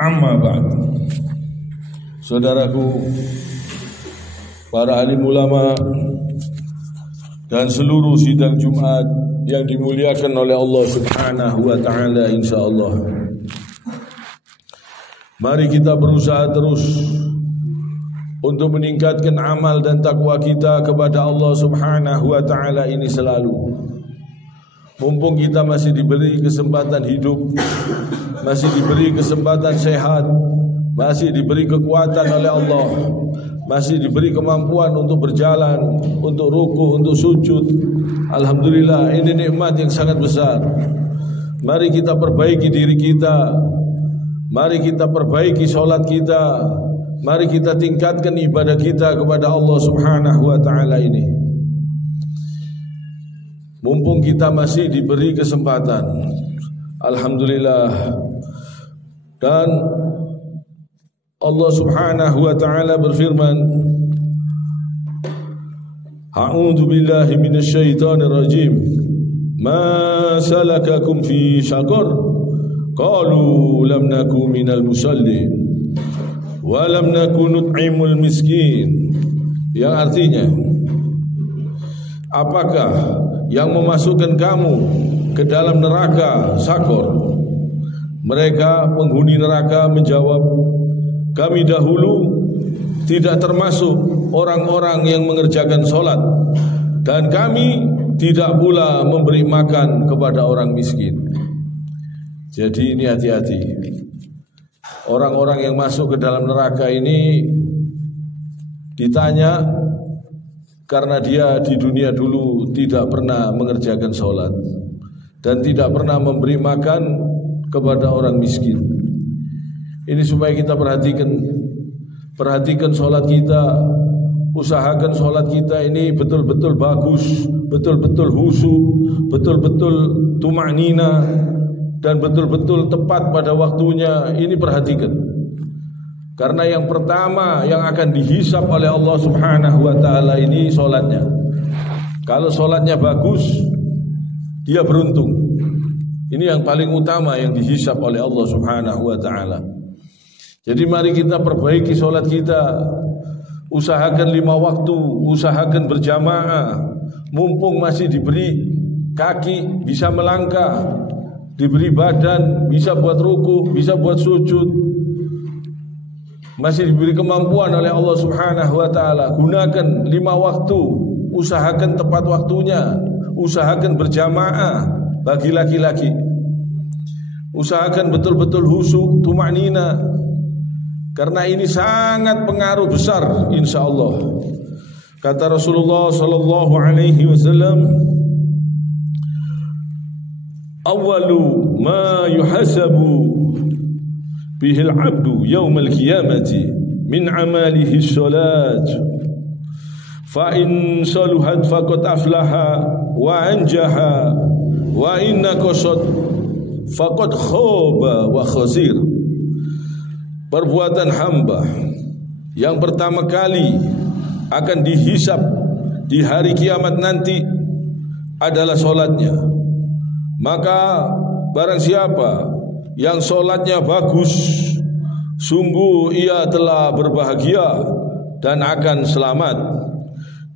Amma ba'd. Saudaraku, para alim ulama dan seluruh sidang Jumat yang dimuliakan oleh Allah Subhanahu wa taala, insyaallah. Mari kita berusaha terus untuk meningkatkan amal dan takwa kita kepada Allah Subhanahu wa taala ini selalu. Mumpung kita masih diberi kesempatan hidup, masih diberi kesempatan sehat, masih diberi kekuatan oleh Allah, masih diberi kemampuan untuk berjalan, untuk ruku, untuk sujud. Alhamdulillah, ini nikmat yang sangat besar. Mari kita perbaiki diri kita, mari kita perbaiki sholat kita, mari kita tingkatkan ibadah kita kepada Allah Subhanahu wa ta'ala ini. Mumpung kita masih diberi kesempatan, alhamdulillah. Dan Allah Subhanahu wa ta'ala berfirman, A'udzu billahi minasyaitonir rajim. Ma salakakum fi syaqar? Qalu lam naku minal musallin wa lam naku nut'imul miskin. Yang artinya, apakah yang memasukkan kamu ke dalam neraka Sakor? Mereka penghuni neraka menjawab, kami dahulu tidak termasuk orang-orang yang mengerjakan sholat, dan kami tidak pula memberi makan kepada orang miskin. Jadi ini hati-hati. Orang-orang yang masuk ke dalam neraka ini ditanya karena dia di dunia dulu tidak pernah mengerjakan sholat dan tidak pernah memberi makan kepada orang miskin. Ini supaya kita perhatikan sholat kita, usahakan sholat kita ini betul-betul bagus, betul-betul khusyuk, betul-betul tuma'nina, dan betul-betul tepat pada waktunya. Ini perhatikan. Karena yang pertama yang akan dihisab oleh Allah Subhanahu wa ta'ala ini sholatnya. Kalau sholatnya bagus, dia beruntung. Ini yang paling utama yang dihisab oleh Allah Subhanahu wa ta'ala. Jadi mari kita perbaiki sholat kita, usahakan 5 waktu, usahakan berjamaah. Mumpung masih diberi kaki, bisa melangkah, diberi badan, bisa buat ruku, bisa buat sujud, masih diberi kemampuan oleh Allah Subhanahu wa ta'ala, gunakan 5 waktu, usahakan tepat waktunya, usahakan berjamaah bagi laki-laki, usahakan betul-betul khusyuk, tuma'nina, karena ini sangat pengaruh besar insyaallah. Kata Rasulullah sallallahu alaihi wasallam, awwalu ma yuhasabu bihil abdu yawmal qiyamati min amalihi sholat, fa in saluhat faqad aflaha wa anjaha, wa in naqasat faqad khaba wa khasir. Perbuatan hamba yang pertama kali akan dihisab di hari kiamat nanti adalah sholatnya. Maka barang siapa yang sholatnya bagus, sungguh ia telah berbahagia dan akan selamat.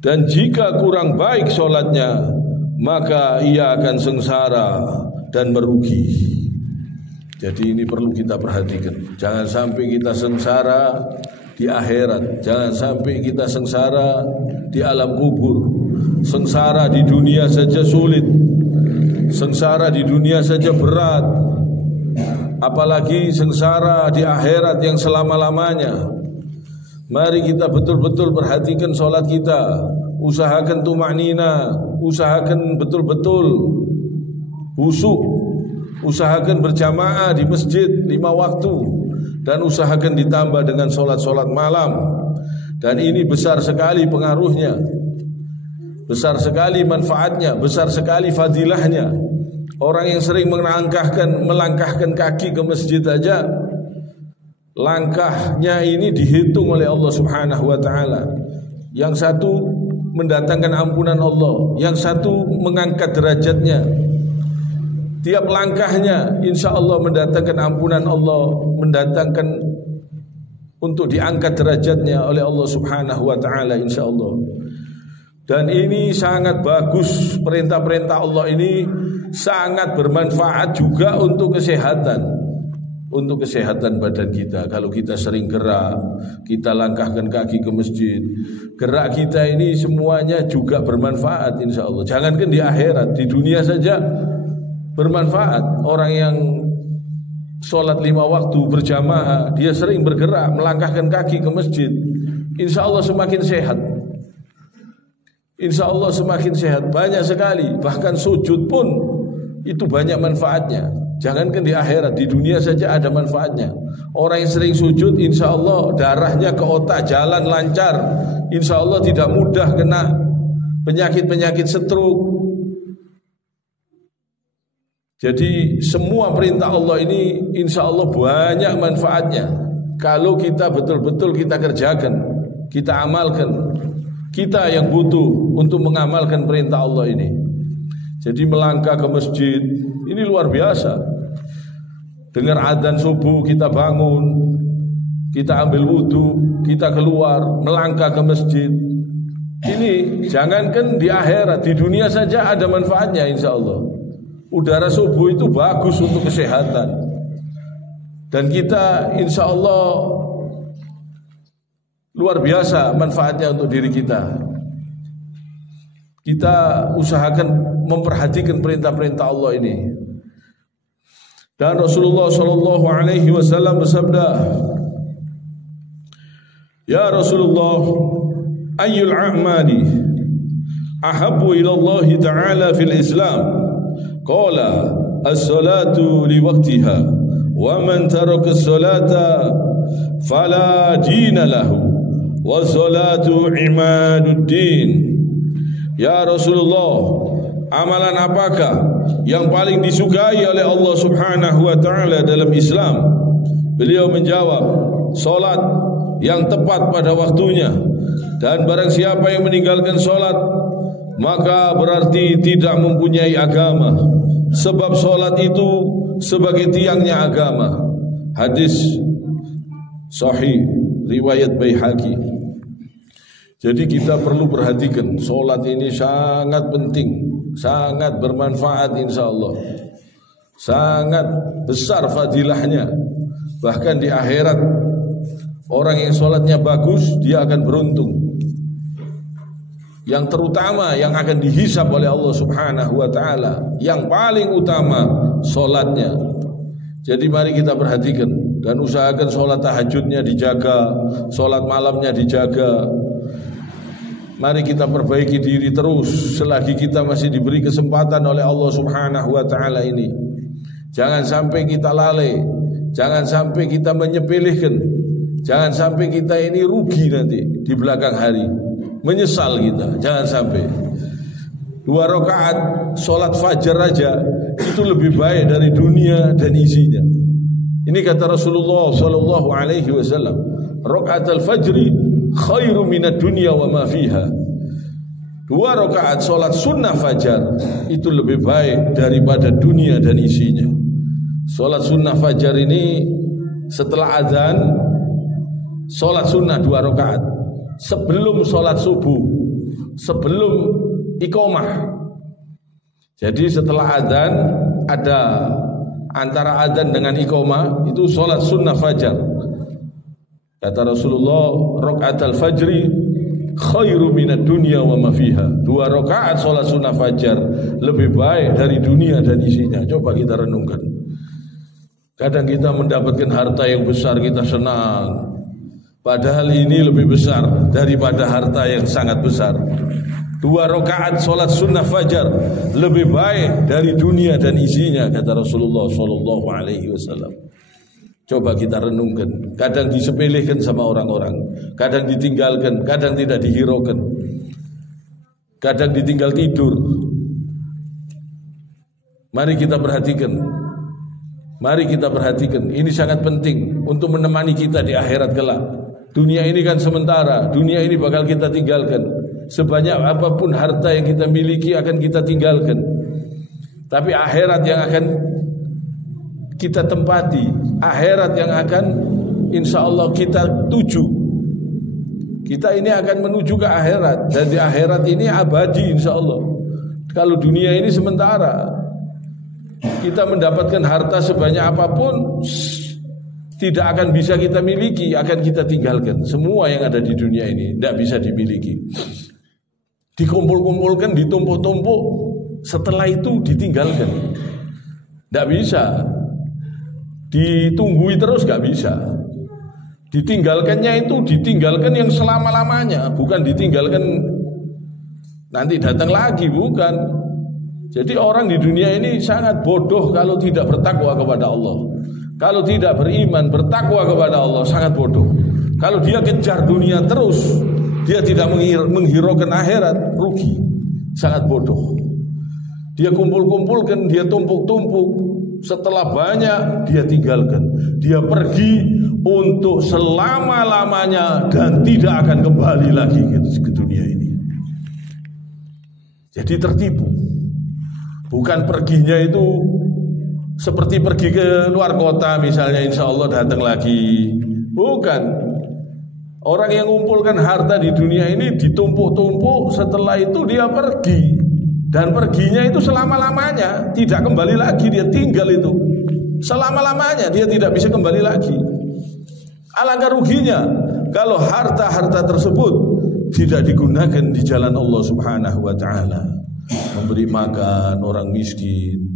Dan jika kurang baik sholatnya, maka ia akan sengsara dan merugi. Jadi ini perlu kita perhatikan. Jangan sampai kita sengsara di akhirat, jangan sampai kita sengsara di alam kubur. Sengsara di dunia saja sulit, sengsara di dunia saja berat, apalagi sengsara di akhirat yang selama-lamanya. Mari kita betul-betul perhatikan sholat kita, usahakan tuma'nina, usahakan betul-betul khusyuk, usahakan berjamaah di masjid 5 waktu, dan usahakan ditambah dengan sholat-sholat malam. Dan ini besar sekali pengaruhnya, besar sekali manfaatnya, besar sekali fadilahnya. Orang yang sering melangkahkan kaki ke masjid aja, langkahnya ini dihitung oleh Allah Subhanahu wa ta'ala. Yang satu mendatangkan ampunan Allah, yang satu mengangkat derajatnya. tiap langkahnya insya Allah mendatangkan ampunan Allah, mendatangkan untuk diangkat derajatnya oleh Allah Subhanahu wa taala insya Allah. Dan ini sangat bagus, perintah-perintah Allah ini sangat bermanfaat juga untuk kesehatan. Untuk kesehatan badan kita. Kalau kita sering gerak, kita langkahkan kaki ke masjid, gerak kita ini semuanya juga bermanfaat insya Allah. Jangankan di akhirat, di dunia saja bermanfaat. Orang yang sholat 5 waktu berjamaah, dia sering bergerak, melangkahkan kaki ke masjid, insya Allah semakin sehat. Insya Allah semakin sehat. Banyak sekali, bahkan sujud pun itu banyak manfaatnya. Jangankan di akhirat, di dunia saja ada manfaatnya. Orang yang sering sujud, insya Allah darahnya ke otak jalan lancar, insya Allah tidak mudah kena penyakit-penyakit stroke. Jadi semua perintah Allah ini insya Allah banyak manfaatnya. Kalau kita betul-betul kita kerjakan, kita amalkan. Kita yang butuh untuk mengamalkan perintah Allah ini. Jadi melangkah ke masjid ini luar biasa. Dengar adzan subuh kita bangun, kita ambil wudu, kita keluar melangkah ke masjid. Ini jangankan di akhirat, di dunia saja ada manfaatnya insya Allah. Udara subuh itu bagus untuk kesehatan. Dan kita insya Allah luar biasa manfaatnya untuk diri kita. Kita usahakan memperhatikan perintah-perintah Allah ini. Dan Rasulullah sallallahu alaihi wasallam bersabda, "Ya Rasulullah, ayyul a'mali ahabbu ila Allah ta'ala fil Islam?" Qala, "As-salatu li waqtiha, wa man taraka as-salata fala dina lahu, wa salatu imaduddin." Ya Rasulullah, amalan apakah yang paling disukai oleh Allah Subhanahu wa taala dalam Islam? Beliau menjawab, salat yang tepat pada waktunya. Dan barang siapa yang meninggalkan salat, maka berarti tidak mempunyai agama. Sebab salat itu sebagai tiangnya agama. Hadis sahih riwayat Baihaqi. Jadi kita perlu perhatikan, solat ini sangat penting, sangat bermanfaat insya Allah, sangat besar fadilahnya. Bahkan di akhirat orang yang solatnya bagus dia akan beruntung. Yang terutama yang akan dihisab oleh Allah Subhanahu wa taala, yang paling utama solatnya. Jadi mari kita perhatikan dan usahakan solat tahajudnya dijaga, solat malamnya dijaga. Mari kita perbaiki diri terus selagi kita masih diberi kesempatan oleh Allah Subhanahu wa taala ini. Jangan sampai kita lalai, jangan sampai kita menyepelekan, jangan sampai kita ini rugi nanti di belakang hari. Menyesal kita, jangan sampai. 2 rakaat salat fajar aja itu lebih baik dari dunia dan isinya. Ini kata Rasulullah sallallahu alaihi wasallam, "Rakaatul fajri khairu minad dunya wa ma fiha." 2 rakaat salat sunnah fajar itu lebih baik daripada dunia dan isinya. Salat sunnah fajar ini setelah azan, salat sunnah 2 rakaat sebelum salat subuh, sebelum iqamah. Jadi setelah azan ada antara azan dengan iqamah itu salat sunnah fajar. Kata Rasulullah, rakaatul fajri khairu minad dunya wa ma fiha. 2 rakaat salat sunnah fajar lebih baik dari dunia dan isinya. Coba kita renungkan. Kadang kita mendapatkan harta yang besar kita senang, padahal ini lebih besar daripada harta yang sangat besar. 2 rakaat salat sunnah fajar lebih baik dari dunia dan isinya, kata Rasulullah sallallahu alaihi wasallam. Coba kita renungkan. Kadang disepelekan sama orang-orang, kadang ditinggalkan, kadang tidak dihiraukan, kadang ditinggal tidur. Mari kita perhatikan. Mari kita perhatikan. Ini sangat penting untuk menemani kita di akhirat kelak. Dunia ini kan sementara, dunia ini bakal kita tinggalkan. Sebanyak apapun harta yang kita miliki akan kita tinggalkan. Tapi akhirat yang akan kita tempati, akhirat yang akan insya Allah kita tuju. Kita ini akan menuju ke akhirat, dan di akhirat ini abadi insya Allah. Kalau dunia ini sementara, kita mendapatkan harta sebanyak apapun tidak akan bisa kita miliki, akan kita tinggalkan. Semua yang ada di dunia ini tidak bisa dimiliki. Dikumpul-kumpulkan, ditumpuk-tumpuk, setelah itu ditinggalkan. Tidak bisa. Ditunggui terus gak bisa. Ditinggalkannya itu ditinggalkan yang selama-lamanya, bukan ditinggalkan nanti datang lagi, bukan. Jadi orang di dunia ini sangat bodoh kalau tidak bertakwa kepada Allah. Kalau tidak beriman, bertakwa kepada Allah, sangat bodoh. Kalau dia kejar dunia terus, dia tidak menghiraukan akhirat, rugi. Sangat bodoh. Dia kumpul-kumpulkan, dia tumpuk-tumpuk. Setelah banyak, dia tinggalkan. Dia pergi untuk selama-lamanya dan tidak akan kembali lagi ke dunia ini. Jadi tertipu. Bukan perginya itu seperti pergi ke luar kota misalnya, insya Allah datang lagi. Bukan. Orang yang mengumpulkan harta di dunia ini ditumpuk-tumpuk, setelah itu dia pergi. Dan perginya itu selama-lamanya, tidak kembali lagi, dia tinggal itu selama-lamanya, dia tidak bisa kembali lagi. Alangkah ruginya kalau harta-harta tersebut tidak digunakan di jalan Allah Subhanahu wa taala. Memberi makan orang miskin,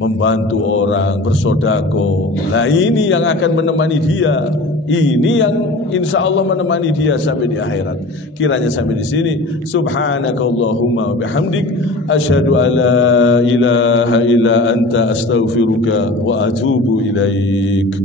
membantu orang, bersedekah. Nah, ini yang akan menemani dia. Ini yang insya Allah menemani dia sampai di akhirat. Kiranya sampai di sini. Subhanakallahumma wa bihamdik, asyhadu an la ilaha illa anta astaghfiruka wa atubu ilaik.